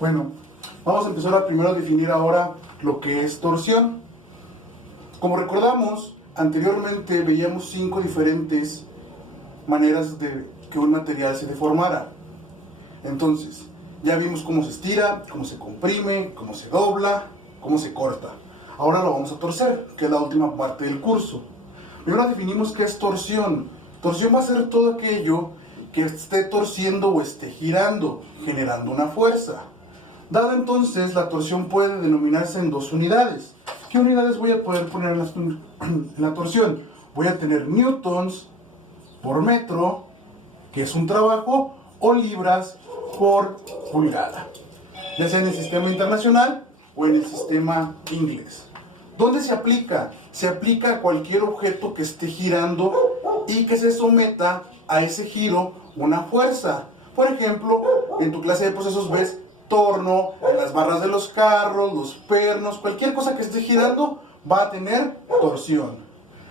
Bueno, vamos a empezar primero a definir ahora lo que es torsión. Como recordamos, anteriormente veíamos 5 diferentes maneras de que un material se deformara. Entonces, ya vimos cómo se estira, cómo se comprime, cómo se dobla, cómo se corta. Ahora lo vamos a torcer, que es la última parte del curso. Primero definimos qué es torsión. Torsión va a ser todo aquello que esté torciendo o esté girando, generando una fuerza. Dada entonces, la torsión puede denominarse en 2 unidades. ¿Qué unidades voy a poder poner en la torsión? Voy a tener newtons por metro, que es un trabajo, o libras por pulgada, ya sea en el sistema internacional o en el sistema inglés. ¿Dónde se aplica? Se aplica a cualquier objeto que esté girando y que se someta a ese giro una fuerza. Por ejemplo, en tu clase de procesos ves torno, en las barras de los carros, los pernos, cualquier cosa que esté girando va a tener torsión.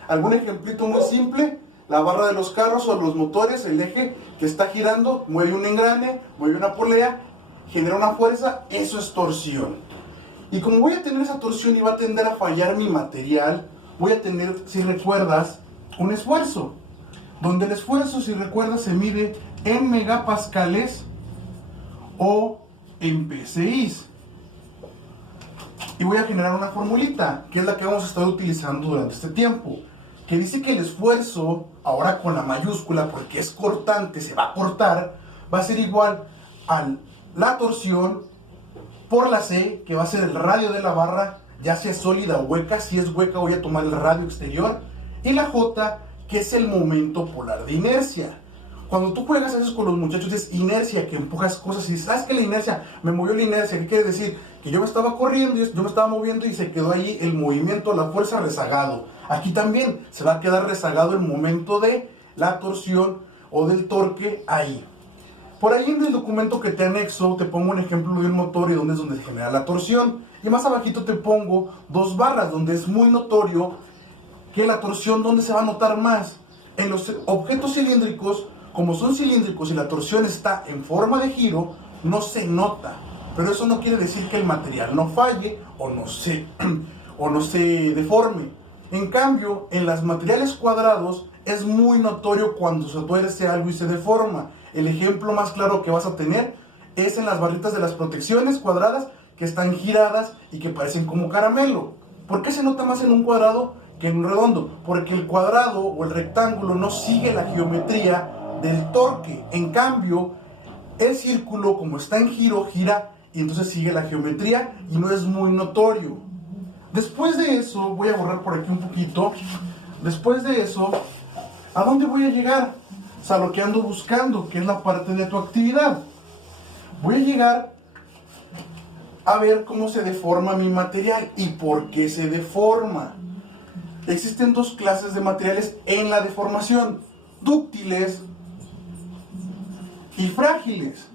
¿Algún ejemplito muy simple? La barra de los carros o los motores, el eje que está girando, mueve un engrane, mueve una polea, genera una fuerza, eso es torsión. Y como voy a tener esa torsión y va a tender a fallar mi material, voy a tener, si recuerdas, un esfuerzo. Donde el esfuerzo, si recuerdas, se mide en megapascales o en PSIs. Y voy a generar una formulita, que es la que vamos a estar utilizando durante este tiempo, que dice que el esfuerzo, ahora con la mayúscula, porque es cortante, se va a cortar, va a ser igual a la torsión por la C, que va a ser el radio de la barra, ya sea sólida o hueca. Si es hueca voy a tomar el radio exterior, y la J, que es el momento polar de inercia. Cuando tú juegas a veces con los muchachos es inercia, que empujas cosas y dices, ¿sabes qué? La inercia, me movió la inercia. ¿Qué quiere decir? Que yo me estaba corriendo, yo me estaba moviendo y se quedó ahí el movimiento, la fuerza rezagado. Aquí también se va a quedar rezagado el momento de la torsión o del torque ahí. Por ahí en el documento que te anexo te pongo un ejemplo de un motor y donde es donde se genera la torsión. Y más abajito te pongo 2 barras donde es muy notorio que la torsión, ¿dónde se va a notar más? En los objetos cilíndricos. Como son cilíndricos y la torsión está en forma de giro, no se nota. Pero eso no quiere decir que el material no falle o no se deforme. En cambio, en los materiales cuadrados es muy notorio cuando se tuerce algo y se deforma. El ejemplo más claro que vas a tener es en las barritas de las protecciones cuadradas que están giradas y que parecen como caramelo. ¿Por qué se nota más en un cuadrado que en un redondo? Porque el cuadrado o el rectángulo no sigue la geometría del torque. En cambio, el círculo, como está en giro, gira y entonces sigue la geometría y no es muy notorio. Después de eso, voy a borrar por aquí un poquito. Después de eso, ¿a dónde voy a llegar? O sea, lo que ando buscando, que es la parte de tu actividad. Voy a llegar a ver cómo se deforma mi material y por qué se deforma. Existen 2 clases de materiales en la deformación: dúctiles y frágiles.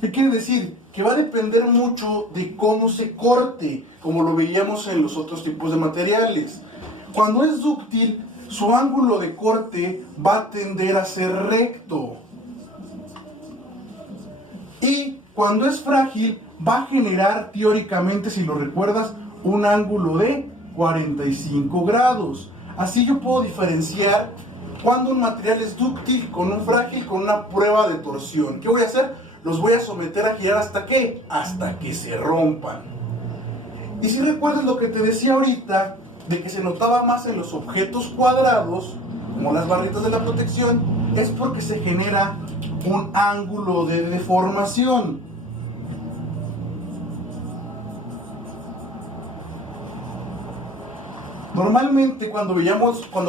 ¿Qué quiere decir? Que va a depender mucho de cómo se corte, como lo veíamos en los otros tipos de materiales. Cuando es dúctil, su ángulo de corte va a tender a ser recto. Y cuando es frágil, va a generar teóricamente, si lo recuerdas, un ángulo de 45 grados. Así yo puedo diferenciar cuando un material es dúctil con un frágil, con una prueba de torsión. ¿Qué voy a hacer? Los voy a someter a girar ¿hasta qué? Hasta que se rompan. Y si recuerdas lo que te decía ahorita, de que se notaba más en los objetos cuadrados, como las barritas de la protección, es porque se genera un ángulo de deformación. Normalmente cuando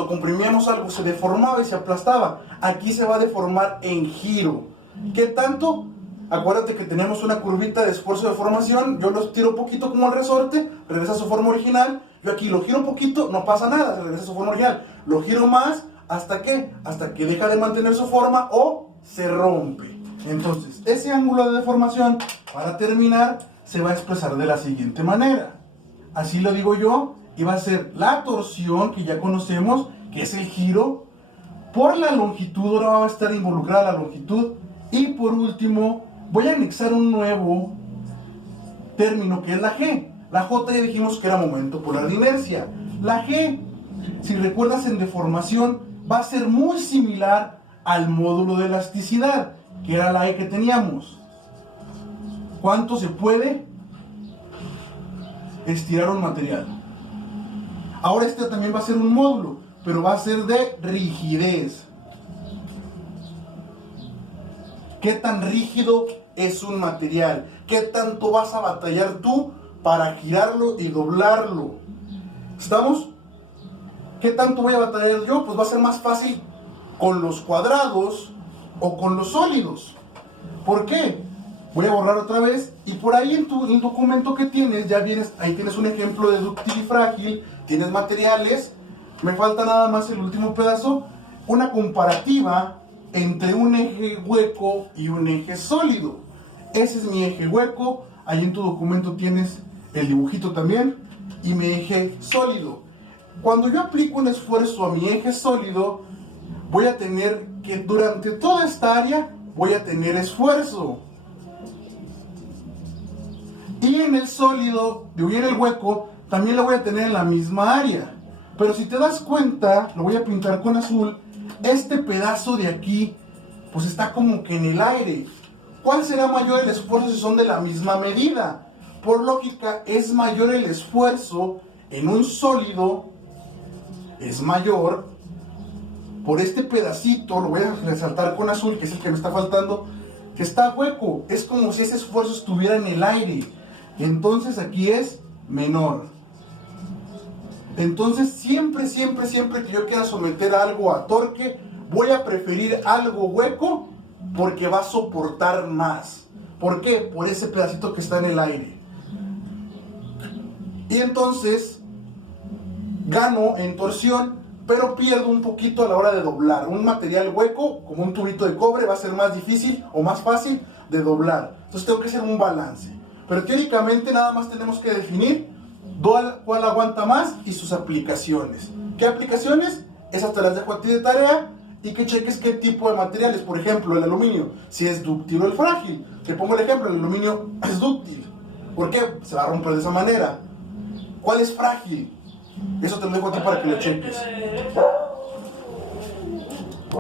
comprimíamos algo se deformaba y se aplastaba. Aquí se va a deformar en giro. ¿Qué tanto? Acuérdate que tenemos una curvita de esfuerzo de deformación. Yo lo tiro poquito como el resorte, regresa a su forma original. Yo aquí lo giro un poquito, no pasa nada, se regresa a su forma original. Lo giro más, ¿hasta qué? Hasta que deja de mantener su forma o se rompe. Entonces, ese ángulo de deformación, para terminar, se va a expresar de la siguiente manera. Así lo digo yo. Y va a ser la torsión, que ya conocemos, que es el giro, por la longitud. Ahora va a estar involucrada la longitud. Y por último, voy a anexar un nuevo término que es la G. La J ya dijimos que era momento polar de inercia. La G, si recuerdas en deformación, va a ser muy similar al módulo de elasticidad, que era la E que teníamos. ¿Cuánto se puede estirar un material? Ahora este también va a ser un módulo, pero va a ser de rigidez. ¿Qué tan rígido es un material? ¿Qué tanto vas a batallar tú para girarlo y doblarlo? ¿Estamos? ¿Qué tanto voy a batallar yo? Pues va a ser más fácil con los cuadrados o con los sólidos. ¿Por qué? Voy a borrar otra vez y por ahí en tu documento que tienes, ya vienes, ahí tienes un ejemplo de dúctil y frágil, tienes materiales, me falta nada más el último pedazo, una comparativa entre un eje hueco y un eje sólido. Ese es mi eje hueco, ahí en tu documento tienes el dibujito también, y mi eje sólido. Cuando yo aplico un esfuerzo a mi eje sólido, voy a tener que durante toda esta área, voy a tener esfuerzo. Y en el sólido, y en el hueco, también lo voy a tener en la misma área. Pero si te das cuenta, lo voy a pintar con azul, este pedazo de aquí, pues está como que en el aire. ¿Cuál será mayor el esfuerzo si son de la misma medida? Por lógica, es mayor el esfuerzo en un sólido, es mayor por este pedacito, lo voy a resaltar con azul, que es el que me está faltando, que está hueco. Es como si ese esfuerzo estuviera en el aire. Entonces aquí es menor. Entonces siempre que yo quiera someter algo a torque, voy a preferir algo hueco porque va a soportar más. ¿Por qué? Por ese pedacito que está en el aire. Y entonces gano en torsión, pero pierdo un poquito a la hora de doblar. Un material hueco, como un tubito de cobre, va a ser más difícil o más fácil de doblar. Entonces tengo que hacer un balance. Pero teóricamente nada más tenemos que definir cuál aguanta más y sus aplicaciones. ¿Qué aplicaciones? Esas te las dejo a ti de tarea y que cheques qué tipo de materiales. Por ejemplo, el aluminio, si es dúctil o el frágil. Te pongo el ejemplo, el aluminio es dúctil. ¿Por qué? Se va a romper de esa manera. ¿Cuál es frágil? Eso te lo dejo a ti para que lo cheques.